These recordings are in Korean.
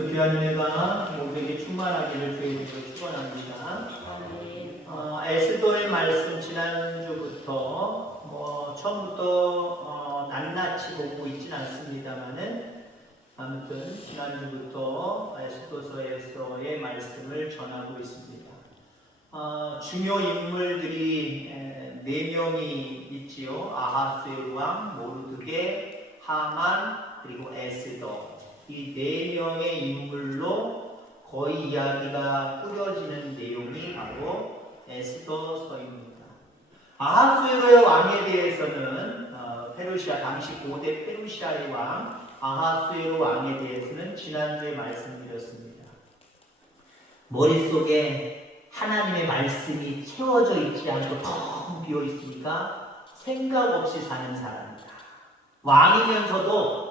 오늘도 귀한 은혜가 모두에게 충만하기를 주의 이름으로 축원합니다. 에스더의 말씀 지난주부터 처음부터 낱낱이 보고 있진 않습니다만은 아무튼 지난주부터 에스더서에서의 말씀을 전하고 있습니다. 중요 인물들이 4명이 있지요. 아하스웨로 왕, 모르드게, 하만, 그리고 에스더. 이 4명의 인물로 거의 이야기가 꾸려지는 내용이 바로 에스더서입니다. 아하스웨로의 왕에 대해서는 페르시아 당시 고대 페르시아의 왕 아하스웨로 왕에 대해서는 지난주에 말씀드렸습니다. 머릿속에 하나님의 말씀이 채워져 있지 않고 텅 비어 있으니까 생각 없이 사는 사람이다. 왕이면서도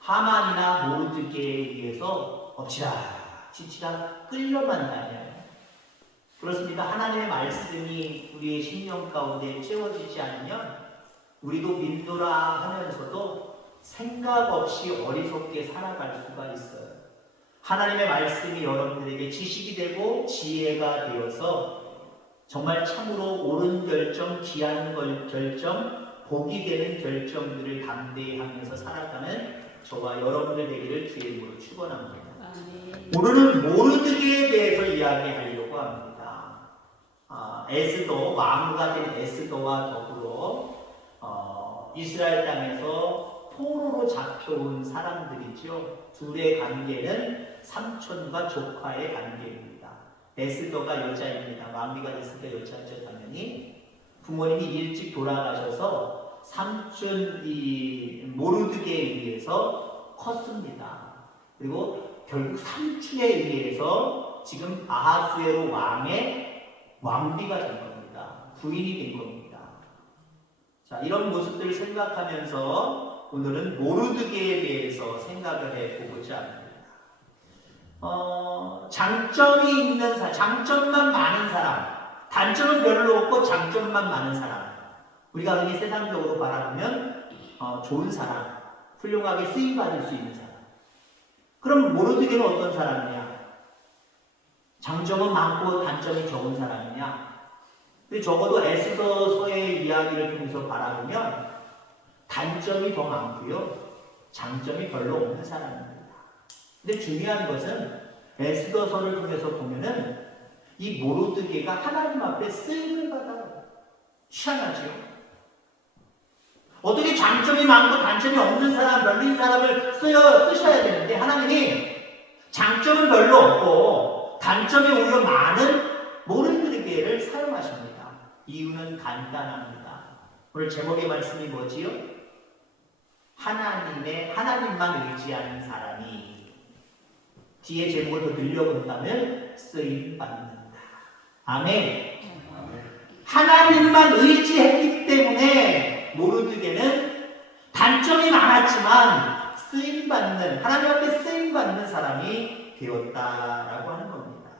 하만이나 모르드게에 의해서 엎치락치치락 끌려만 다녀요. 그렇습니다. 하나님의 말씀이 우리의 심령 가운데 채워지지 않으면 우리도 믿노라 하면서도 생각 없이 어리석게 살아갈 수가 있어요. 하나님의 말씀이 여러분들에게 지식이 되고 지혜가 되어서 정말 참으로 옳은 결정, 귀한 결정, 복이 되는 결정들을 담대히 하면서 살아가는 저와 여러분들 되기를 주의 이름으로 축원합니다. 오늘은 모르드게에 대해서 이야기하려고 합니다. 에스더, 왕후가 된 에스더와 더불어 이스라엘 땅에서 포로로 잡혀온 사람들이죠. 둘의 관계는 삼촌과 조카의 관계입니다. 에스더가 여자입니다. 왕비가 됐으니까 여자죠, 당연히. 부모님이 일찍 돌아가셔서 삼촌 이 모르드게에 의해서 컸습니다. 그리고 결국 삼촌에 의해서 지금 아하스웨로 왕의 왕비가 된 겁니다. 부인이 된 겁니다. 자, 이런 모습들을 생각하면서 오늘은 모르드게에 대해서 생각을 해보고자 합니다. 장점이 있는 사람, 장점만 많은 사람, 단점은 별로 없고 장점만 많은 사람. 우리가 흔히 세상적으로 바라보면 좋은 사람, 훌륭하게 쓰임받을 수 있는 사람. 그럼 모르드게는 어떤 사람이냐? 장점은 많고 단점이 적은 사람이냐? 근데 적어도 에스더서의 이야기를 통해서 바라보면 단점이 더 많고요, 장점이 별로 없는 사람입니다. 근데 중요한 것은 에스더서를 통해서 보면은 이 모르드게가 하나님 앞에 쓰임을 받아요. 희한하죠? 어떻게 장점이 많고 단점이 없는 사람, 별로인 사람을 쓰셔야 되는데 하나님이 장점은 별로 없고 단점이 오히려 많은 모르드게를 사용하십니다. 이유는 간단합니다. 오늘 제목의 말씀이 뭐지요? 하나님만 의지하는 사람이, 뒤에 제목을 더 늘려본다면 쓰임받는다. 아멘. 하나님만 의지했기 때문에 모르드게는 단점이 많았지만 쓰임받는, 하나님 앞에 쓰임받는 사람이 되었다라고 하는 겁니다.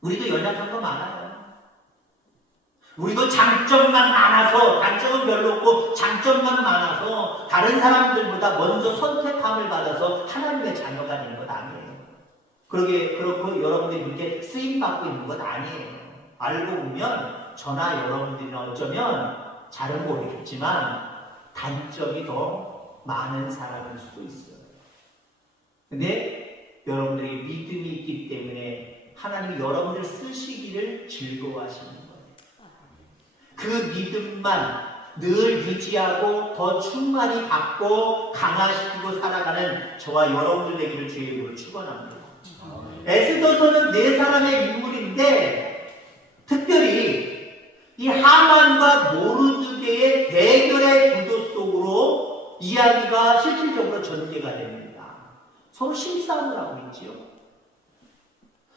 우리도 연약한 거 많아요. 우리도 장점만 많아서, 단점은 별로 없고 장점만 많아서 다른 사람들보다 먼저 선택함을 받아서 하나님의 자녀가 되는 것 아니에요. 그렇고 여러분들이 그렇게 쓰임받고 있는 것 아니에요. 알고 보면 저나 여러분들이나 어쩌면 잘은 모르겠지만 단점이 더 많은 사람일 수도 있어요. 근데 여러분들에게 믿음이 있기 때문에 하나님이 여러분들 쓰시기를 즐거워하시는 거예요. 그 믿음만 늘 유지하고 더 충만히 받고 강화시키고 살아가는 저와 여러분들 되기를 주의 이름으로 축원합니다. 에스더서는 4사람의 인물인데 특별히 이 하만과 모르드게의 대결의 구도 속으로 이야기가 실질적으로 전개가 됩니다. 서로 힘싸움을 하고 있지요.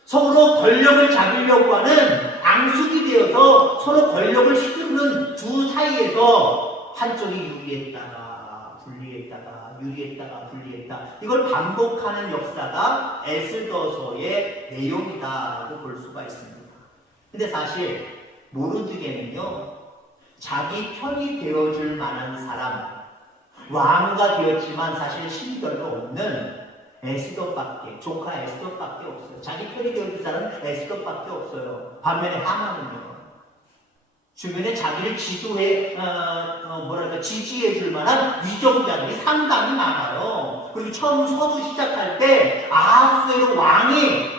서로 권력을 잡으려고 하는 앙숙이 되어서 서로 권력을 휘두르는 두 사이에서 한쪽이 유리했다가 분리했다가 유리했다가 분리했다. 이걸 반복하는 역사가 에스더서의 내용이다라고 볼 수가 있습니다. 근데 사실 모르드게는요, 자기 편이 되어줄 만한 사람, 왕가 되었지만 사실 힘이 별로 없는 에스더밖에, 조카 에스더밖에 없어요. 자기 편이 되어준 사람은 에스더밖에 없어요. 반면에 하만은요, 주변에 자기를 지지해 줄 만한 위정자들이 상당히 많아요. 그리고 처음 서두 시작할 때 아하스웨로 왕이,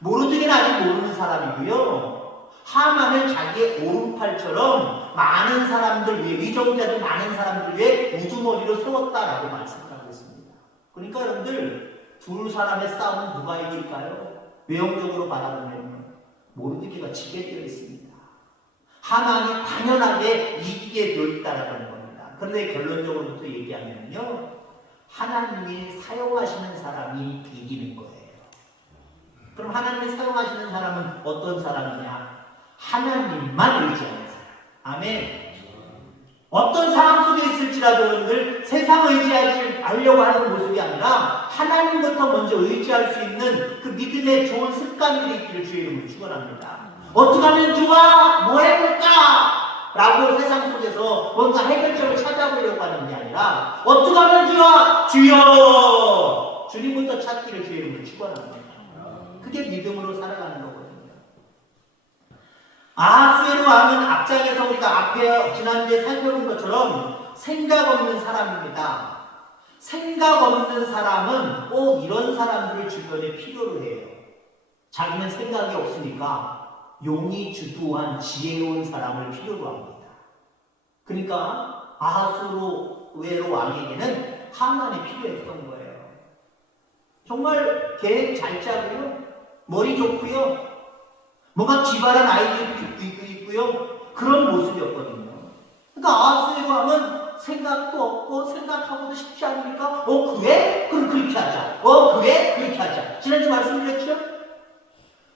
모르드게는 아직 모르는 사람이고요, 하만을 자기의 오른팔처럼 많은 사람들 위해, 위정자들 많은 사람들 위해 우두머리로 세웠다라고 말씀을 하고 있습니다. 그러니까 여러분들, 두 사람의 싸움은 누가 이길까요? 외형적으로 바라보면 모르드게가 지게 되어 있습니다. 하만이 당연하게 이기게 되어 있다라는 겁니다. 그런데 결론적으로부터 얘기하면요, 하나님이 사용하시는 사람이 이기는 거예요. 그럼 하나님이 사용하시는 사람은 어떤 사람이냐? 하나님만 의지하는 사람. 아멘. 어떤 상황 속에 있을지라도 여러분들, 세상 의지하지 않으려고 하는 모습이 아니라 하나님부터 먼저 의지할 수 있는 그 믿음의 좋은 습관들이 있기를 주의 이름으로 축원합니다. 어떻게 하면 좋아? 뭐 해볼까? 라고 세상 속에서 뭔가 해결점을 찾아보려고 하는 게 아니라, 어떻게 하면 좋아? 주여! 주님부터 찾기를 주의 이름으로 축원합니다. 그게 믿음으로 살아가는 거거든요. 아하스웨로 왕은 앞장에서 우리가 앞에 지난주에 살펴본 것처럼 생각 없는 사람입니다. 생각 없는 사람은 꼭 이런 사람들을 주변에 필요로 해요. 자기는 생각이 없으니까 용이 주도한 지혜로운 사람을 필요로 합니다. 그러니까 아하스웨로 왕에게는 하만이 필요했던 거예요. 정말 계획 잘 짜고요, 머리 좋고요, 뭔가 기발한 아이디어도 있고요, 그런 모습이었거든요. 그러니까 아하스웨로 왕은 생각도 없고 생각하고도 쉽지 않으니까 그래? 그럼 그렇게 하자. 그래? 그렇게 하자. 지난주 말씀드렸죠?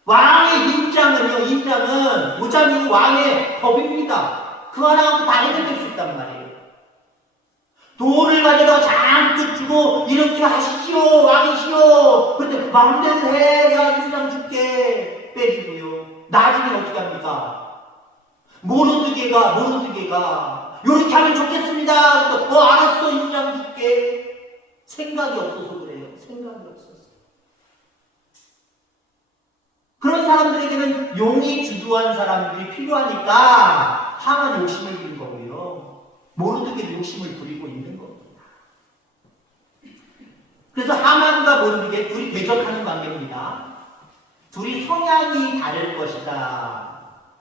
왕의 임장은 오자미 왕의 법입니다. 그 하나하고 다 해결될 수 있단 말이에요. 돈을 가져다 잔뜩 주고 이렇게 하시지요, 왕이시여. 그런데 마음대로 해, 야 임장 줄게, 빼주고요. 나중에 어떻게 합니까? 모르드게가 이렇게 하면 좋겠습니다. 알았어, 임장 줄게. 생각이 없어서 그래요. 생각이 없어서. 그런 사람들에게는 용이 주도한 사람들이 필요하니까 하만 욕심을 부린 거고요, 모르드게도 욕심을 부리고 있는 겁니다. 그래서 하만과 모르드게 둘이 대적하는 관계입니다. 둘이 성향이 다를 것이다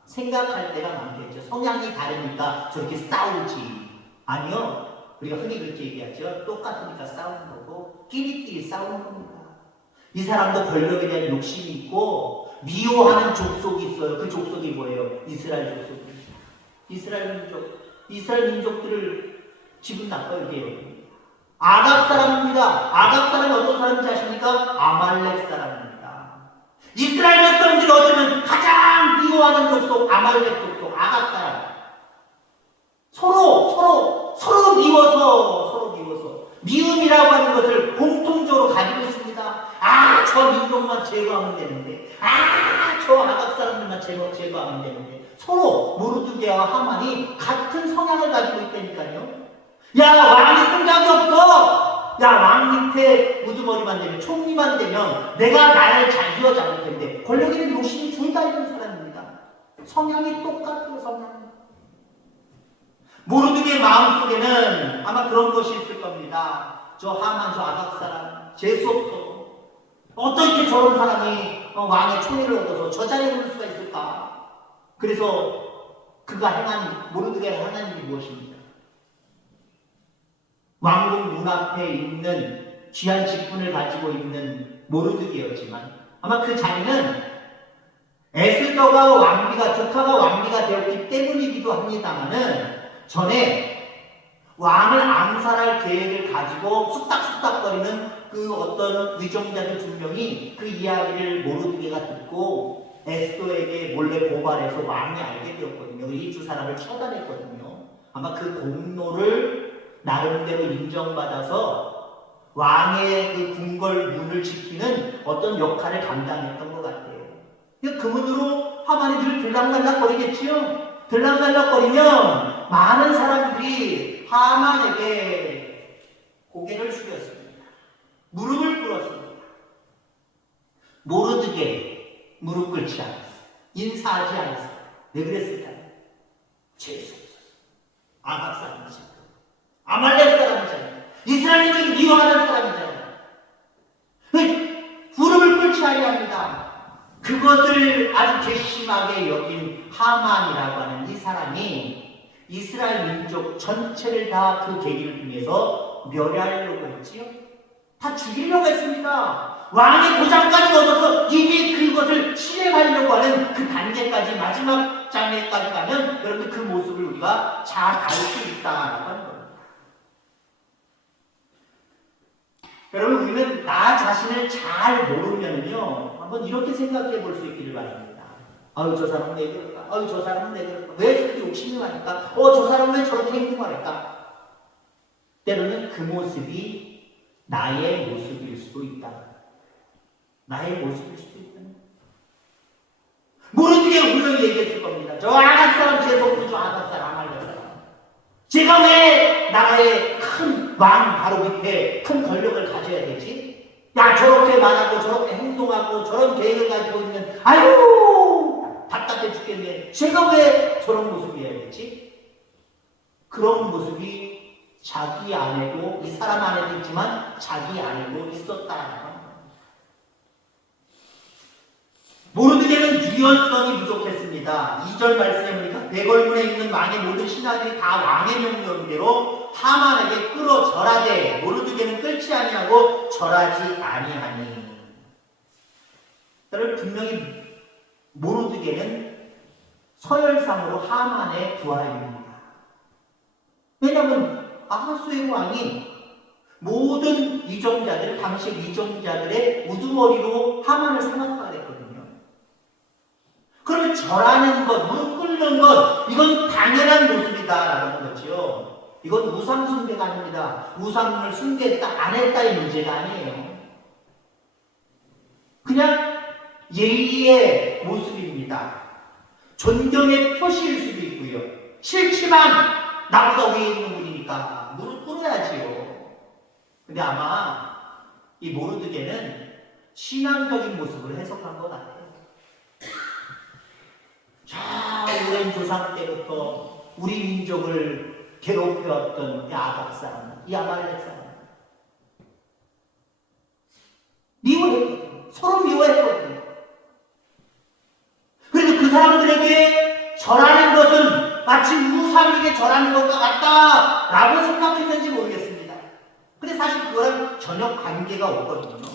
생각할 때가 많겠죠. 성향이 다르니까 저렇게 싸우지. 아니요, 우리가 흔히 그렇게 얘기하죠. 똑같으니까 싸우는 거고 끼리끼리 싸우는 겁니다. 이 사람도 권력에 대한 욕심이 있고 미워하는 족속이 있어요. 그 족속이 뭐예요? 이스라엘 족속입니다. 이스라엘 민족들을 기분 나빠요. 이게 아각 사람입니다. 아각 사람이 어떤 사람인지 아십니까? 아말렉 사람입니다. 이스라엘 백성들이 어쩌면 가장 미워하는 족속, 아말렉 족속, 아각 사람. 서로 미워서 미움이라고 하는 것을 공통적으로 가지고 있습니다. 저 민족만 제거하면 되는데, 저 아각 사람들만 제거하면 되는데, 서로 모르드게와 하만이 같은 성향을 가지고 있다니까요. 야, 왕이 생각이 없어. 야, 왕 밑에 우두머리만 되면, 총리만 되면 내가 나라를 잘 휘어잡을 텐데, 권력에는 욕심이 둘 다 있는 사람입니다. 성향이 똑같아요. 성향이. 모르드게 마음속에는 아마 그런 것이 있을 겁니다. 저 하만, 저 아각 사람, 재수없어. 어떻게 저런 사람이 왕의 총리를 얻어서 저 자리에 오를 수가 있을까? 그래서 모르드게가 행한 일이 무엇입니까? 왕궁 눈앞에 있는 귀한 직분을 가지고 있는 모르드게였지만, 아마 그 자리는 에스더가 조카가 왕비가 되었기 때문이기도 합니다만은, 전에 왕을 암살할 계획을 가지고 쑥닥쑥닥거리는 그 어떤 위정자들 두 명이 그 이야기를 모르드게가 듣고 에스더에게 몰래 고발해서 왕이 알게 되었거든요. 이 두 사람을 처단했거든요. 아마 그 공로를 나름대로 인정받아서 왕의 그 궁궐 문을 지키는 어떤 역할을 감당했던 것 같아요. 그 문으로 하만이 늘 들락날락거리겠지요. 들락날락거리면 많은 사람들이 하만에게 고개를 숙였습니다. 무릎을 꿇었습니다. 모르드게 무릎 꿇지 않았어. 인사하지 않았어. 왜 그랬을까? 재수 없었어. 아합 사람이잖아. 아말렉 사람이잖아. 이스라엘 민족이 미워하는 사람이잖아. 무릎을 꿇지 아니합니다. 그것을 아주 괘씸하게 여긴 하만이라고 하는 이 사람이 이스라엘 민족 전체를 다 그 계기를 통해서 멸하려고 했지요. 다 죽이려고 했습니다. 왕의 도장까지 얻어서 이미 그것을 실행하려고 하는 그 단계까지 마지막 장면까지 가면 여러분 그 모습을 우리가 잘 알 수 있다라고 하는 겁니다. 여러분 우리는 나 자신을 잘 모르면요 한번 이렇게 생각해 볼 수 있기를 바랍니다. 아유 저 사람은 왜 그럴까? 아유 저 사람은 왜 그럴까? 왜 저렇게 욕심이 많을까? 저 사람은 왜 저렇게 행동할까? 때로는 그 모습이 나의 모습일 수도 있다. 나의 모습일 수도 있다. 모르게 분명히 얘기했을 겁니다. 저 아각 사람 제 속으로 저 아각 사람 아말렉 사람. 제가 왜 나라의 큰 왕 바로 밑에 큰 권력을 가져야 되지? 야 저렇게 말하고 저렇게 행동하고 저런 계획을 가지고 있는 아유 답답해 죽겠네. 제가 왜 저런 모습이어야 되지? 그런 모습이 자기 안에도 이 사람 안에도 있지만 자기 안에도 있었다. 모르드게는 유연성이 부족했습니다. 2절 말씀에 보니까 백월문에 있는 왕의 모든 신하들이 다 왕의 명령대로 하만에게 끌어 절하되 모르드게는 끌지 아니하고 절하지 아니하니. 그를 분명히 모르드게는 서열상으로 하만의 부하입니다. 왜냐하면 아하수에로 왕이 모든 위정자들, 당시 위정자들의 우두머리로 하만을 생각하게 됐거든요. 그러면 절하는 것, 무릎 꿇는 것, 이건 당연한 모습이다라는 거죠. 이건 우상 숭배가 아닙니다. 우상을 숭배했다, 안 했다의 문제가 아니에요. 그냥 예의의 모습입니다. 존경의 표시일 수도 있고요. 싫지만 나보다 위에 있는 분이니까 무릎 꿇어야지요. 근데 아마 이 모르드게는 신앙적인 모습을 해석한 것 같아요. 자, 오랜 조상 때부터 우리 민족을 괴롭혀왔던 이 아각 사람, 이 아말렉 사람. 미워했거든요. 서로 미워했거든요. 그래서 그 사람들에게 절하는 것은 마치 우상에게 절하는 것과 같다라고 생각했는지 모르겠습니다. 근데 사실 그거랑 전혀 관계가 없거든요.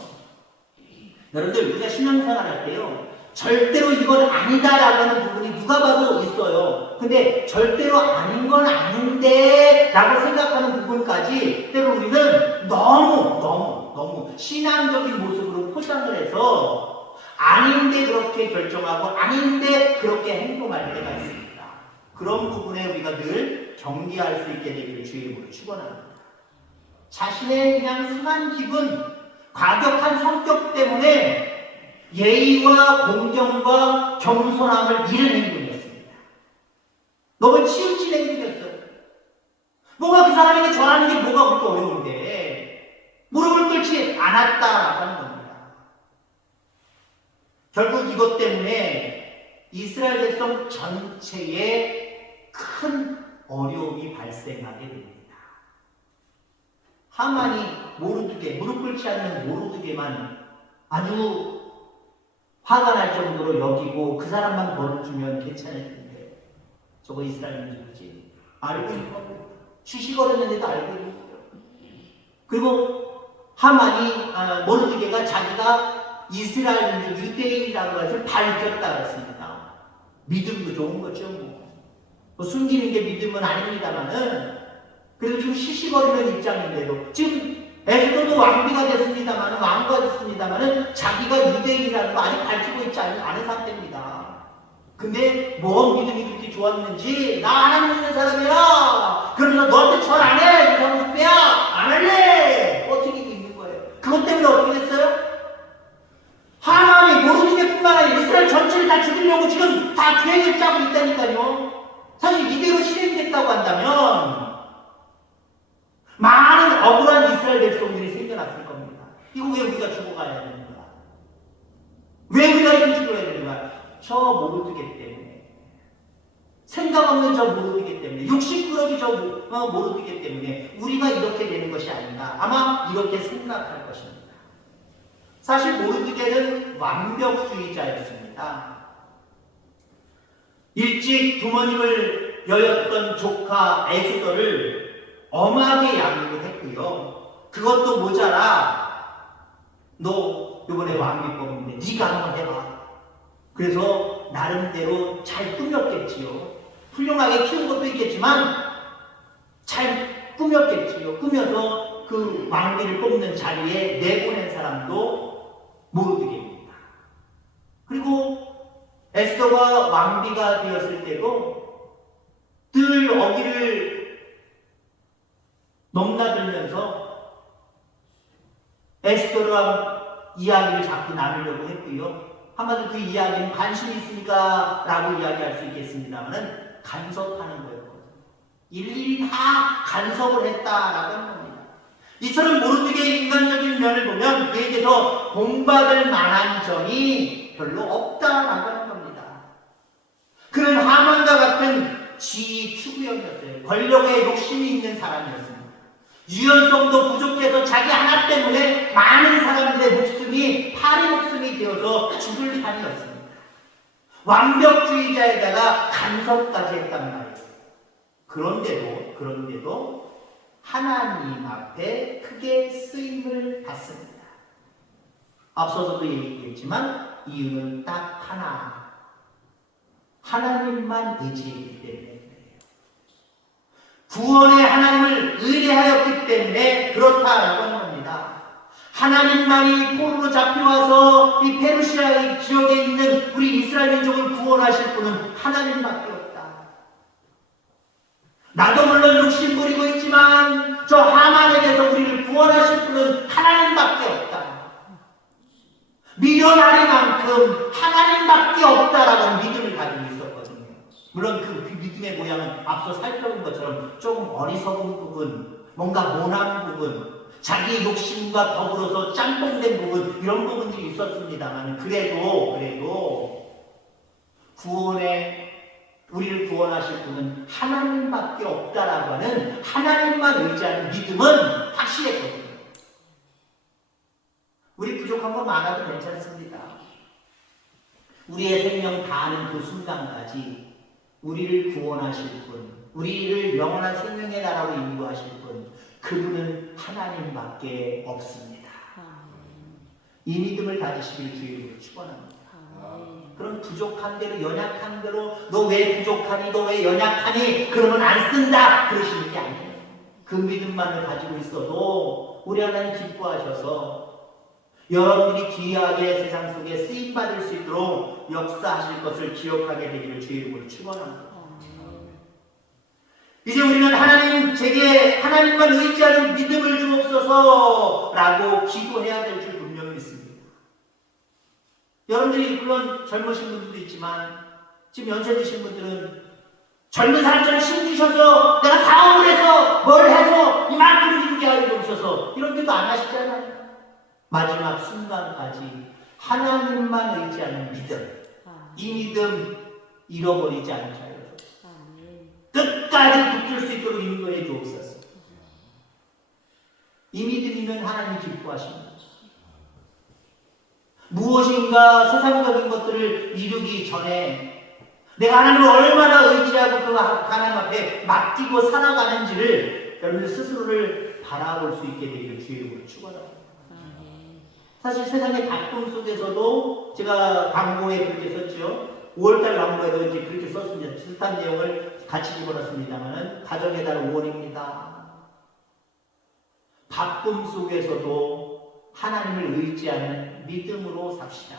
여러분들 우리가 신앙생활 할 때요. 절대로 이건 아니다라는 부분이 누가 봐도 있어요. 근데 절대로 아닌 건 아닌데 라고 생각하는 부분까지 때로 우리는 너무 신앙적인 모습으로 포장을 해서 아닌데 그렇게 결정하고 아닌데 그렇게 행동할 때가 있습니다. 그런 부분에 우리가 늘 경계할 수 있게 되기를 주의 이름으로 축원합니다. 자신의 그냥 상한 기분, 과격한 성격 때문에 예의와 공경과 겸손함을 잃은 행동이었습니다. 너무 치우친 행동이었어요. 뭐가 그 사람에게 절하는 게 뭐가 그렇게 어려운데 무릎을 꿇지 않았다라고 하는 겁니다. 결국 이것 때문에 이스라엘 백성 전체에 큰 어려움이 발생하게 됩니다. 하만이 모르드게, 무릎 꿇지 않는 모르드게만 아주 화가 날 정도로 여기고 그 사람만 벌을 주면 괜찮을 텐데 저거 이스라엘 민족이지. 알고 있는 겁니다. 주식거렸는데도 알고 있는 거예요. 그리고 하만이 모르드게가 자기가 이스라엘 민족 유대인이라는 것을 밝혔다 그랬습니다. 믿음도 좋은 거죠. 뭐 숨기는 게 믿음은 아닙니다만은 그래도 지금 시시거리는 입장인데도 지금 에스더도 왕비가 됐습니다만, 왕과 됐습니다만, 자기가 유대인이라는 거 아직 밝히고 있지 않은 상태입니다. 근데 뭐 믿음이 그렇게 좋았는지, 나 하나님 믿는 사람이야! 그러면서 너한테 절 안 해! 유상숙배야! 안 할래! 어떻게 믿는 거예요? 그것 때문에 어떻게 됐어요? 하나님이 모르드게뿐만 아니라 이스라엘 전체를 다 죽이려고 지금 다 계획을 짜고 있다니까요. 사실 이대로 실행됐다고 한다면, 많은 억울한 이스라엘 백성들이 생겨났을 겁니다. 이거 왜 우리가 죽어가야 되는 거야? 왜 우리가 이런 식으로 해야 되는 거야? 저 모르기 때문에. 생각 없는 저 모르기 때문에. 욕심꾸러기 저 모르기 때문에 우리가 이렇게 되는 것이 아닌가. 아마 이렇게 생각할 것입니다. 사실 모르드게는 완벽주의자였습니다. 일찍 부모님을 여였던 조카 에스더를 엄하게 양육을 했고요. 그것도 모자라. 너 이번에 왕비 뽑는데 네가 한번 해봐. 그래서 나름대로 잘 꾸몄겠지요. 훌륭하게 키운 것도 있겠지만 잘 꾸몄겠지요. 꾸며서 그 왕비를 뽑는 자리에 내보낸 사람도 모르드게입니다. 그리고 에스더가 왕비가 되었을 때도 늘 어기를 넘나들면서 에스더랑 이야기를 자꾸 나누려고 했고요. 한마디로 그 이야기는 관심이 있으니까 라고 이야기할 수 있겠습니다만 간섭하는 거였거든요. 일일이 다 간섭을 했다라고 하는 겁니다. 이처럼 모르드게의 인간적인 면을 보면 그에게서 본받을 만한 점이 별로 없다라고 하는 겁니다. 그는 하만과 같은 지위 추구형이었어요. 권력에 욕심이 있는 사람이었습니다. 유연성도 부족해서 자기 하나 때문에 많은 사람들의 목숨이 파리 목숨이 되어서 죽을 판이었습니다. 완벽주의자에다가 간섭까지 했단 말이에요. 그런데도 하나님 앞에 크게 쓰임을 받습니다. 앞서서도 얘기했지만 이유는 딱 하나. 하나님만 의지했기 때문에 그래요. 구원의 하나님을 의뢰하였기 때문에 그렇다라고 하는 겁니다. 하나님만이 포로로 잡혀와서 이 페르시아 지역에 있는 우리 이스라엘 민족을 구원하실 분은 하나님밖에 없다. 나도 물론 욕심 부리고 있지만 저 하만에게서 우리를 구원하실 분은 하나님밖에 없다. 미련하리만큼 하나님밖에 없다라는 믿음을 가지고 있었거든요. 물론 그 믿음의 모양은 앞서 살펴본 것처럼 조금 어리석은 부분, 뭔가 모난 부분, 자기의 욕심과 더불어서 짬뽕된 부분, 이런 부분들이 있었습니다만 그래도 우리를 구원하실 분은 하나님밖에 없다라고 하는 하나님만 의지하는 믿음은 확실했거든요. 우리 부족한 거 많아도 괜찮습니다. 우리의 생명 다하는 그 순간까지 우리를 구원하실 분, 우리를 영원한 생명의 나라로 인도하실 분, 그분은 하나님밖에 없습니다. 이 믿음을 가지시길 주의로 축원합니다. 그럼 부족한 대로 연약한 대로 너 왜 부족하니 너 왜 연약하니 그러면 안 쓴다 그러시는 게 아니에요. 그 믿음만을 가지고 있어도 우리 하나님 기뻐하셔서 여러분들이 귀하게 세상 속에 쓰임받을 수 있도록 역사하실 것을 기억하게 되기를 주의 이름으로 축원합니다. 이제 우리는 하나님 제게 하나님만 의지하는 믿음을 주옵소서 라고 기도해야 될 줄 분명히 믿습니다. 여러분들이 물론 젊으신 분들도 있지만 지금 연세 드신 분들은 젊은 사람처럼 힘주셔서 내가 사업을 해서 뭘 해서 이만큼 이루게 하여 주옵소서 이런 데도 안 하시잖아요. 마지막 순간까지 하나님만 의지하는 믿음, 이 믿음 잃어버리지 않게 하여 주옵소서. 끝까지 붙들 수 있도록 인도해 주옵소서. 이 믿음이면 하나님이 기뻐하십니다. 무엇인가 세상적인 것들을 이루기 전에 내가 하나님을 얼마나 의지하고 그 하나님 앞에 맡기고 살아가는지를 여러분들 스스로를 바라볼 수 있게 되기를 주의 이름으로 축원합니다. 사실 세상의 바쁨 속에서도 제가 광고에 그렇게 썼죠. 5월달 광고에도 이제 그렇게 썼습니다. 비슷한 내용을 같이 집어넣습니다만은 가정의 달 5월입니다. 바쁨 속에서도 하나님을 의지하는 믿음으로 삽시다.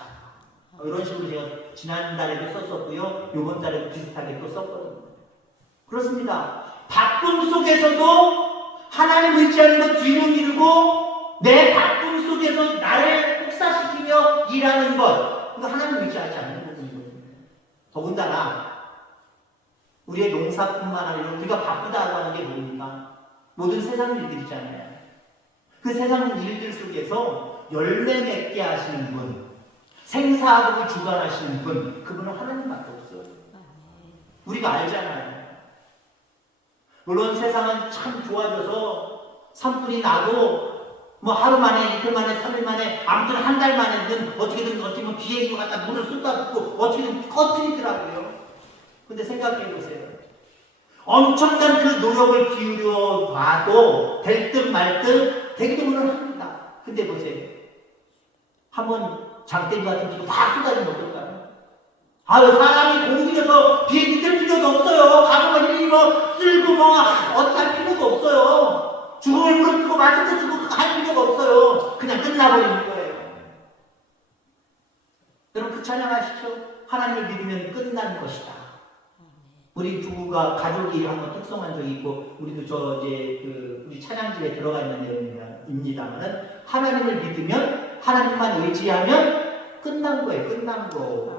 이런 식으로 제가 지난달에도 썼었고요. 이번 달에도 비슷하게 또 썼거든요. 그렇습니다. 바쁨 속에서도 하나님 의지하는 것 뒤로 미루고 내 바쁨 속에서 나를 혹사시키며 일하는 것, 이거 하나님 의지하지 않는 부분이거든요. 더군다나 우리의 농사뿐만 아니라 우리가 바쁘다고 하는 게 뭡니까? 모든 세상 일들이잖아요. 그 세상 일들 속에서 열매 맺게 하시는 분, 생사학을 주관하시는 분, 그분은 하나님밖에 없어요. 우리가 알잖아요. 물론 세상은 참 좋아져서 산불이 나도 뭐 하루 만에, 이틀 만에, 3일 만에, 아무튼 한 달 만에는 어떻게든 비행기로 갖다 물을 쏟아붓고 어떻게든 꺼트리더라고요. 근데 생각해 보세요. 엄청난 그 노력을 기울여 봐도 될 듯 말 듯 되기도 합니다. 근데 보세요. 한번 장대비 같은 기도 다 쏟아지면 어떨까요? 아유, 사람이 공중에서 비행기 뜰 필요도 없어요. 가족을 일일이 쓸고 어떻게 할 필요도 없어요. 죽음을 무릅쓰고 마스크 쓰고 할 필요가 없어요. 그냥 끝나버리는 거예요. 여러분 그 찬양하시죠? 하나님을 믿으면 끝난 것이다. 우리 부부가 가족이 한번 특성한 적이 있고 우리도 우리 찬양집에 들어가 있는 내용입니다만은 하나님을 믿으면 하나님만 의지하면 끝난 거예요. 끝난 거.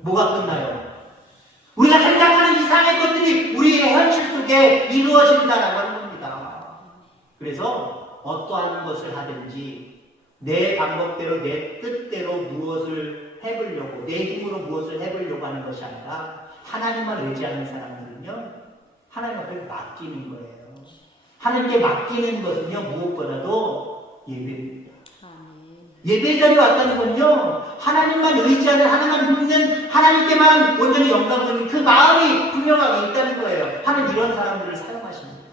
뭐가 끝나요? 우리가 생각하는 이상의 것들이 우리의 현실 속에 이루어진다라고 하는 겁니다. 그래서 어떠한 것을 하든지 내 방법대로 내 뜻대로 무엇을 해보려고 내 힘으로 무엇을 해보려고 하는 것이 아니라 하나님만 의지하는 사람들은요 하나님 앞에 맡기는 거예요. 하나님께 맡기는 것은요 무엇보다도 예배입니다. 예배 자리에 왔다는 건요 하나님만 의지하는 하나님만 믿는 하나님께만 온전히 영광 돌리는 그 마음이 분명하게 있다는 거예요. 하나님 이런 사람들을 사용하십니다.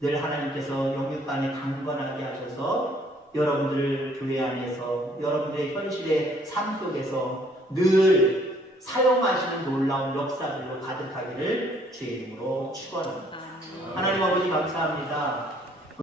늘 하나님께서 영육 안에 강건하게 하셔서 여러분들 교회 안에서 여러분들의 현실의 삶 속에서 늘 사용하시는 놀라운 역사들로 가득하기를 주의 이름으로 축원합니다. 하나님 아버지 감사합니다.